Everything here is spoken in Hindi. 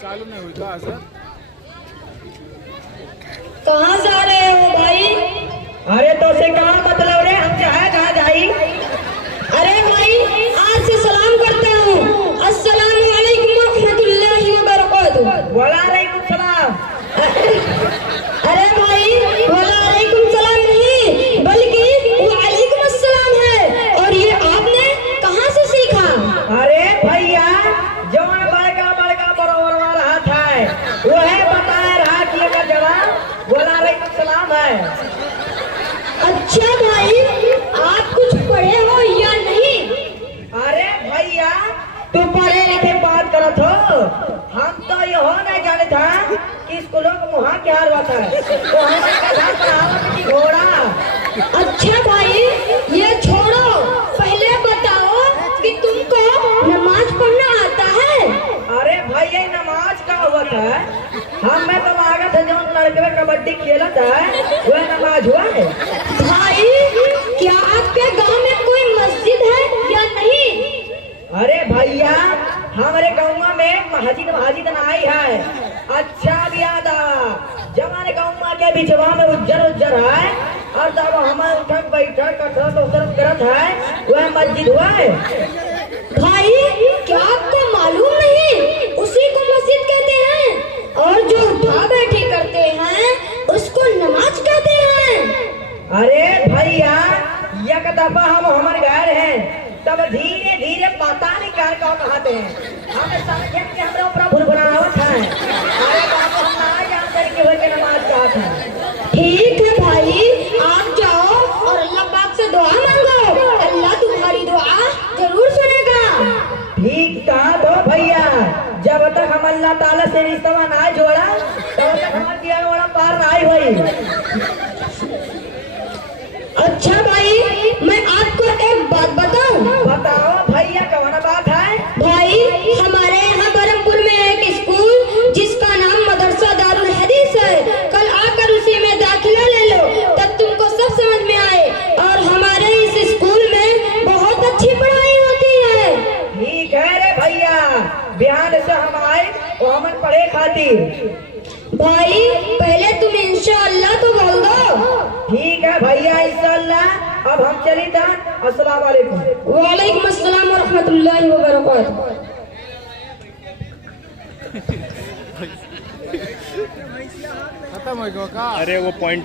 चालू नहीं हुई कहाँ सर? कहाँ जा रहे हो भाई? अरे तो से कहाँ मतलब रे, हम चाहे कहाँ जाई? अरे भाई आज से सलाम करता हूँ। अस्सलामु अलैकुम रहमतुल्लाहि व बरकातुहू। वालेकुम सलाम। अरे भाई वालेकुम सलाम नहीं बल्कि वालेकुम अस्सलाम है। और ये आपने कहाँ से सीखा? अरे भैया जौन बड़का बड़का बरोबर वाला हाथ है वो है बताया रहा कि अगर जवाब वालेकुम सलाम है। अच्छा भाई आप कुछ पढ़े हो या नहीं? अरे भैया तू पढ़े लिखे बात करत हो, हम तो यहो नहीं जाने था कि स्कूलों को मुहा क्या होता है तो हम पढ़ावत की घोड़ा। अच्छा भाई ये छोड़ो, पहले बताओ कि तुमको नमाज पढ़ना आता है? अरे भैया नमाज का हुआ था, हम में तो आगा था जो लड़के में कबड्डी खेला था वह नमाज हुआ है। भाई क्या आपके गांव में कोई मस्जिद है या नहीं? अरे भैया हमारे गाँव में मस्जिद नहीं है। अच्छा भी याद आ, जब हमारे गाँव के बिचवा में उज्जर है और तब हमारे उठक बैठक करत है वह मस्जिद हुआ है। भाई क्या आपको मालूम नहीं उसी को मस्जिद कहते हैं और जो उठा बैठी करते हैं उसको नमाज कहते हैं। अरे भैया एक दफा हम हमारे घर हैं तब धीरे धीरे पता नहीं कर कहते हैं हमें समझे कि हमरा ऊपर भुरभुरावत है। अरे बाबू हम ना जानते कि वो के नमाज क्या था। ठीक है भाई आप जाओ और अल्लाह पाक से दुआ मांगो, अल्लाह तुम्हारी दुआ जरूर सुनेगा। ठीक कहा तो भैया, जब तक हम अल्लाह ताला से रिश्ता ना जोड़ा तब तक हमारे दिया वाला पार नहीं हुई। अच्छा भाई मैं आपको एक बात बताऊं? बताओ भैया कौन बात है? भाई हमारे यहाँ बरमपुर में एक स्कूल जिसका नाम मदरसा दारुल हदीस है, कल आकर उसी में दाखिला ले लो तब तुमको सब समझ में आए। और हमारे इस स्कूल में बहुत अच्छी पढ़ाई होती है। ठीक है रे भैया, बिहान से हम आए और हम पढ़े खातिर। भाई पहले तुम इंशाअल्लाह तो बोल दो। ठीक है भैया इंशाअल्लाह। अब हम चली था। अस्सलाम वालेकुम। वालेकुम अस्सलाम व रहमतुल्लाहि व बरकातुहू। खत्म हो गया का? अरे वो पॉइंट